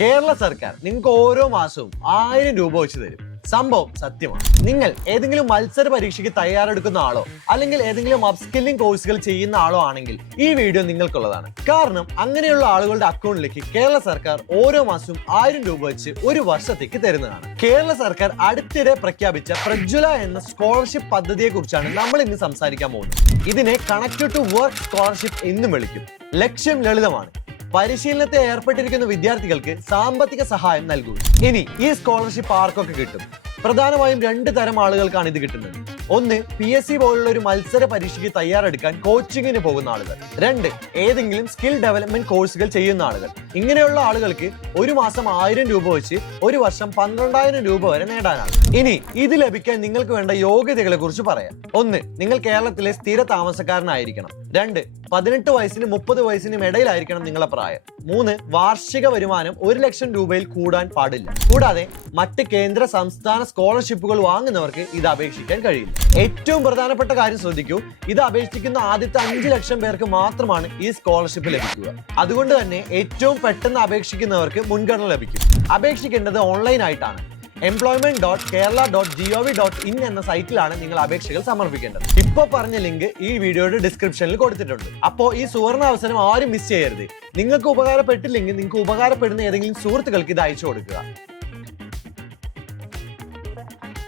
കേരള സർക്കാർ നിങ്ങൾക്ക് ഓരോ മാസവും 1000 രൂപ വെച്ച് തരും. സംഭവം സത്യമാണ്. നിങ്ങൾ ഏതെങ്കിലും മത്സര പരീക്ഷയ്ക്ക് തയ്യാറെടുക്കുന്ന ആളോ അല്ലെങ്കിൽ ഏതെങ്കിലും അപ്സ്കില്ലിംഗ് കോഴ്സുകൾ ചെയ്യുന്ന ആളോ ആണെങ്കിൽ ഈ വീഡിയോ നിങ്ങൾക്കുള്ളതാണ്. കാരണം അങ്ങനെയുള്ള ആളുകളുടെ അക്കൗണ്ടിലേക്ക് കേരള സർക്കാർ ഓരോ മാസവും 1000 രൂപ വെച്ച് ഒരു വർഷത്തേക്ക് തരുന്നതാണ്. കേരള സർക്കാർ അടുത്തിടെ പ്രഖ്യാപിച്ച പ്രജ്വല എന്ന സ്കോളർഷിപ്പ് പദ്ധതിയെ കുറിച്ചാണ് നമ്മൾ ഇന്ന് സംസാരിക്കാൻ പോകുന്നത്. ഇതിനെ കണക്റ്റഡ് ടു വർക്ക് സ്കോളർഷിപ്പ് എന്നും വിളിക്കും. ലക്ഷ്യം ലളിതമാണ്: പരിശീലനത്തെ ഏർപ്പെട്ടിരിക്കുന്ന വിദ്യാർത്ഥികൾക്ക് സാമ്പത്തിക സഹായം നൽകുക. ഇനി ഈ സ്കോളർഷിപ്പ് ആർക്കൊക്കെ കിട്ടും? പ്രധാനമായും 2 തരം ആളുകൾക്കാണ് ഇത് കിട്ടുന്നത്. ഒന്ന്, PSC പോലുള്ള ഒരു മത്സര പരീക്ഷയ്ക്ക് തയ്യാറെടുക്കാൻ കോച്ചിങ്ങിന് പോകുന്ന ആളുകൾ. 2, ഏതെങ്കിലും സ്കിൽ ഡെവലപ്മെന്റ് കോഴ്സുകൾ ചെയ്യുന്ന ആളുകൾ. ഇങ്ങനെയുള്ള ആളുകൾക്ക് ഒരു മാസം 1000 രൂപ വെച്ച് ഒരു വർഷം 12,000 രൂപ വരെ നേടാനാണ്. ഇനി ഇത് ലഭിക്കാൻ നിങ്ങൾക്ക് വേണ്ട യോഗ്യതകളെ കുറിച്ച് പറയാം. 1, നിങ്ങൾ കേരളത്തിലെ സ്ഥിര താമസക്കാരനായിരിക്കണം. 2, 18 വയസ്സിനും 30 വയസ്സിനും ഇടയിലായിരിക്കണം നിങ്ങളുടെ പ്രായം. 3, വാർഷിക വരുമാനം 1 ലക്ഷം രൂപയിൽ കൂടാൻ പാടില്ല. കൂടാതെ മറ്റ് കേന്ദ്ര സംസ്ഥാന സ്കോളർഷിപ്പുകൾ വാങ്ങുന്നവർക്ക് ഇത് അപേക്ഷിക്കാൻ കഴിയില്ല. ഏറ്റവും പ്രധാനപ്പെട്ട കാര്യം ശ്രദ്ധിക്കൂ: ഇത് അപേക്ഷിക്കുന്ന ആദ്യത്തെ 5 ലക്ഷം പേർക്ക് മാത്രമാണ് ഈ സ്കോളർഷിപ്പ് ലഭിക്കുക. അതുകൊണ്ട് തന്നെ ഏറ്റവും പെട്ടെന്ന് അപേക്ഷിക്കുന്നവർക്ക് മുൻഗണന ലഭിക്കും. അപേക്ഷിക്കേണ്ടത് ഓൺലൈൻ ആയിട്ടാണ്. employment.kerala.gov.in എന്ന സൈറ്റിലാണ് നിങ്ങൾ അപേക്ഷകൾ സമർപ്പിക്കേണ്ടത്. ഇപ്പോൾ പറഞ്ഞ ലിങ്ക് ഈ വീഡിയോയുടെ ഡിസ്ക്രിപ്ഷനിൽ കൊടുത്തിട്ടുണ്ട്. അപ്പോൾ ഈ സുവർണ അവസരം ആരും മിസ് ചെയ്യരുത്. നിങ്ങൾക്ക് ഉപകാരപ്പെട്ടില്ലെങ്കിൽ നിങ്ങൾക്ക് ഉപകാരപ്പെടുന്ന ഏതെങ്കിലും സുഹൃത്തുക്കൾക്ക് ഇത് അയച്ചു കൊടുക്കുക.